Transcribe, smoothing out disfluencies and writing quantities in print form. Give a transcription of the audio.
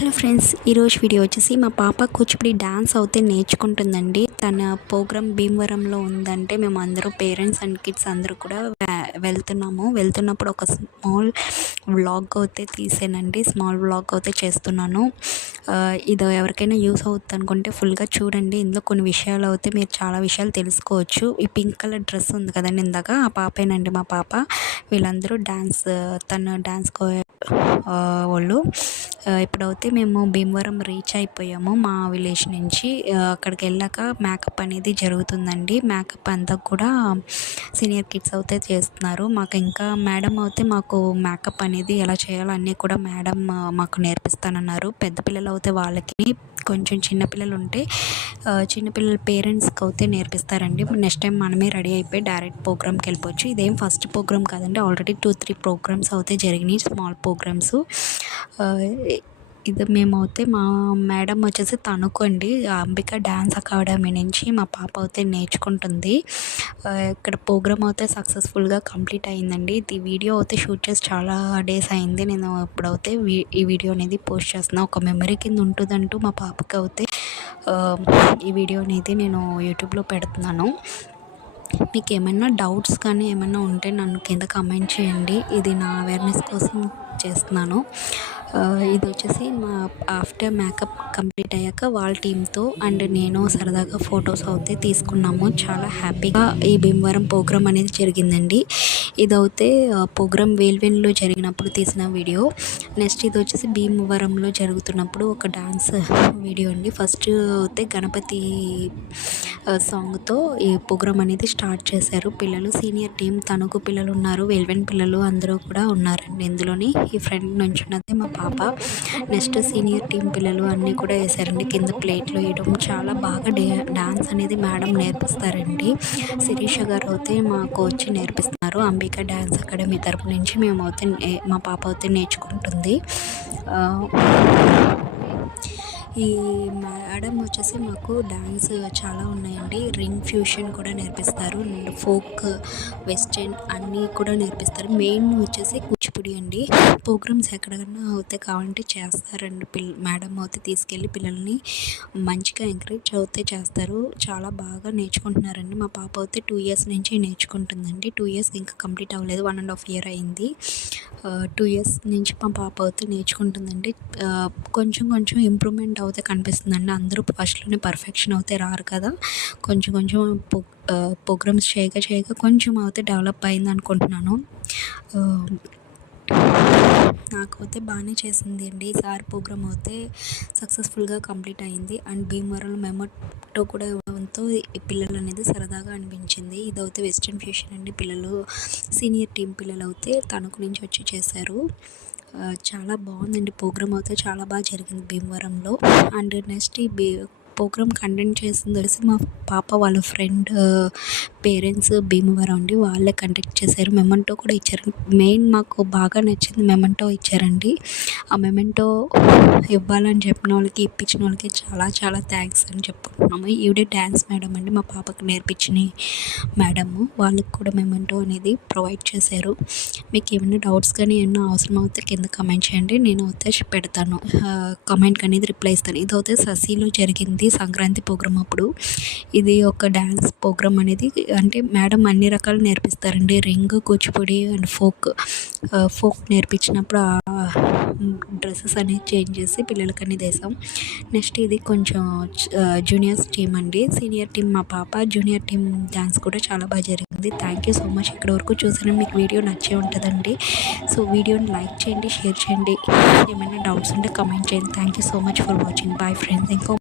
Hello friends, ఈరోజు video వచ్చేసి మా పాప కూచిపూడి డ్యాన్స్ అయితే నేర్చుకుంటుందండి. తన ప్రోగ్రామ్ భీమవరంలో ఉందంటే మేము అందరూ పేరెంట్స్ అండ్ కిడ్స్ అందరూ కూడా వెళ్తున్నప్పుడు ఒక స్మాల్ వ్లాగ్ అయితే తీసానండి. స్మాల్ వ్లాగ్ అయితే చేస్తున్నాను. ఇది ఎవరికైనా యూస్ అవుతుంది అనుకుంటే ఫుల్గా చూడండి. ఇందులో కొన్ని విషయాలు అయితే మీరు చాలా విషయాలు తెలుసుకోవచ్చు. ఈ పింక్ కలర్ డ్రెస్ ఉంది కదండి, ఇందాక ఆ పాపేనండి మా పాప. వీళ్ళందరూ తన డ్యాన్స్ వాళ్ళు. ఇప్పుడైతే మేము భీమవరం రీచ్ అయిపోయాము మా విలేజ్ నుంచి. అక్కడికి వెళ్ళాక మేకప్ అనేది జరుగుతుందండి. మేకప్ అంతా కూడా సీనియర్ కిడ్స్ అయితే చేస్తున్నారు. మాకు ఇంకా మేడం అయితే మాకు మేకప్ అనేది ఎలా చేయాలో అన్నీ కూడా మేడం మాకు నేర్పిస్తానన్నారు. పెద్ద పిల్లలు అయితే వాళ్ళకి, కొంచెం చిన్నపిల్లలు ఉంటే చిన్నపిల్లల పేరెంట్స్కి అయితే నేర్పిస్తారండి. ఇప్పుడు నెక్స్ట్ టైం మనమే రెడీ అయిపోయి డైరెక్ట్ ప్రోగ్రామ్కి వెళ్ళిపోవచ్చు. ఇదేం ఫస్ట్ ప్రోగ్రామ్ కాదండి, ఆల్రెడీ 2-3 ప్రోగ్రామ్స్ అయితే జరిగినాయి, స్మాల్ ప్రోగ్రామ్స్. ఇది మేమైతే మా మేడం వచ్చేసి తణుకండి, అంబిక డ్యాన్స్ అకాడమీ నుంచి మా పాప అయితే నేర్చుకుంటుంది. ఇక్కడ ప్రోగ్రామ్ అయితే సక్సెస్ఫుల్గా కంప్లీట్ అయిందండి. ఇది వీడియో అయితే షూట్ చేసి చాలా డేస్ అయింది. నేను ఇప్పుడైతే ఈ వీడియో అనేది పోస్ట్ చేస్తున్నాను. ఒక మెమరీ కింద ఉంటుందంటూ మా పాపకి అయితే ఈ వీడియో అనేది నేను యూట్యూబ్లో పెడుతున్నాను. మీకు ఏమైనా డౌట్స్ కానీ ఏమైనా ఉంటే నన్ను కింద కమెంట్ చేయండి. ఇది నా అవేర్నెస్ కోసం చేస్తున్నాను. ఇది వచ్చేసి మా ఆఫ్టర్ మేకప్ కంప్లీట్ అయ్యాక వాళ్ళ టీంతో అండ్ నేను సరదాగా ఫొటోస్ అయితే తీసుకున్నాము. చాలా హ్యాపీగా ఈ భీమవరం ప్రోగ్రామ్ అనేది జరిగిందండి. ఇదైతే ప్రోగ్రామ్ వేల్వెన్లో జరిగినప్పుడు తీసిన వీడియో. నెక్స్ట్ ఇది వచ్చేసి భీమవరంలో జరుగుతున్నప్పుడు ఒక డాన్స్ వీడియో అండి. ఫస్ట్ అయితే గణపతి సాంగ్తో ఈ ప్రోగ్రామ్ అనేది స్టార్ట్ చేశారు పిల్లలు. సీనియర్ టీం తణుకు పిల్లలు ఉన్నారు, వేల్వెన్ పిల్లలు అందరూ కూడా ఉన్నారండి ఇందులోని. ఈ ఫ్రెండ్ నుంచి ఉన్నది మా పాప. నెక్స్ట్ సీనియర్ టీం పిల్లలు అన్నీ కూడా వేసారండి. కింద ప్లేట్లో వేయడం చాలా బాగా డాన్స్ అనేది మేడం నేర్పిస్తారండి. శిరీష గారు అయితే మా కోచ్ నేర్పిస్తున్నారు. అంబిక డ్యాన్స్ అకాడమీ తరపు నుంచి మా పాప అయితే నేర్చుకుంటుంది. ఈ మేడం వచ్చేసి మాకు డ్యాన్స్ చాలా ఉన్నాయండి. రింగ్ ఫ్యూషన్ కూడా నేర్పిస్తారు, ఫోక్, వెస్టర్న్ అన్నీ కూడా నేర్పిస్తారు. మెయిన్ వచ్చేసి కూచిపూడి అండి. ప్రోగ్రామ్స్ ఎక్కడైనా అయితే కావాలంటే చేస్తారండి. మేడం అయితే తీసుకెళ్ళి పిల్లల్ని మంచిగా ఎంకరేజ్ అయితే చేస్తారు. చాలా బాగా నేర్చుకుంటున్నారండి. మా పాప అయితే 2 years నుంచి నేర్చుకుంటుందండి. 2 years ఇంకా కంప్లీట్ అవ్వలేదు, 1.5 year అయింది. 2 years నుంచి మా పాప అయితే నేర్చుకుంటుందండి. కొంచెం కొంచెం ఇంప్రూవ్మెంట్ అయితే కనిపిస్తుందండి. అందరూ ఫస్ట్లోనే పర్ఫెక్షన్ అయితే రారు కదా. కొంచెం కొంచెం ప్రోగ్రామ్స్ చేయగా కొంచెం అయితే డెవలప్ అయింది అనుకుంటున్నాను. నాకైతే బాగానే చేసింది అండి. ఈసారి ప్రోగ్రామ్ అయితే సక్సెస్ఫుల్గా కంప్లీట్ అయింది. అండ్ భీమవరం మెమోటో కూడా ఇవ్వడంతో పిల్లలు అనేది సరదాగా అనిపించింది. ఇదైతే వెస్ట్రన్ ఫ్యూషన్ అండి. పిల్లలు సీనియర్ టీం పిల్లలు అయితే తణుకు నుంచి వచ్చి చేశారు. చాలా బాగుందండి. ప్రోగ్రామ్ అయితే చాలా బాగా జరిగింది భీమవరంలో. అండ్ నెక్స్ట్ ఈ ప్రోగ్రామ్ కండక్ట్ చేసింది తెలిసి మా పాప వాళ్ళ ఫ్రెండ్ పేరెంట్స్ భీమవరం అండి, వాళ్ళే కండక్ట్ చేశారు. మెమెంటో కూడా ఇచ్చారు. మెయిన్ మాకు బాగా నచ్చింది మెమెంటో ఇచ్చారండి. ఆ మెమెంటో ఇవ్వాలని చెప్పిన వాళ్ళకి, ఇప్పించిన వాళ్ళకి చాలా చాలా థ్యాంక్స్ అని చెప్పుకుంటున్నాము. ఈవిడే డ్యాన్స్ మేడం అండి, మా పాపకు నేర్పించిన మేడము. వాళ్ళకి కూడా మెమెంటో అనేది ప్రొవైడ్ చేశారు. మీకు ఏమైనా డౌట్స్ కానీ ఏమైనా అవసరం అవుతే కింద కమెంట్ చేయండి, నేను అయితే పెడతాను. కమెంట్కి అనేది రిప్లై ఇస్తాను. ఇదైతే ససీలో జరిగింది సంక్రాంతి ప్రోగ్రామ్ అప్పుడు. ఇది ఒక డ్యాన్స్ ప్రోగ్రామ్ అనేది, అంటే మేడం అన్ని రకాలు నేర్పిస్తారండి. రింగ్, కూచిపూడి అండ్ ఫోక్ నేర్పించినప్పుడు ఆ డ్రెస్సెస్ అనేది చేంజ్ చేసి పిల్లలకి అనేది వేసాం. నెక్స్ట్ ఇది కొంచెం జూనియర్స్ టీం అండి. సీనియర్ టీం మా పాప, జూనియర్ టీం డ్యాన్స్ కూడా చాలా బాగా జరిగింది. Thank you so much. ఇక్కడ వరకు చూసాను, మీకు వీడియో నచ్చే ఉంటుందండి. సో వీడియోని లైక్ చేయండి, షేర్ చేయండి. ఏమైనా డౌట్స్ ఉంటే కమెంట్ చేయండి. Thank you so much for watching. Bye friends. ఇంకో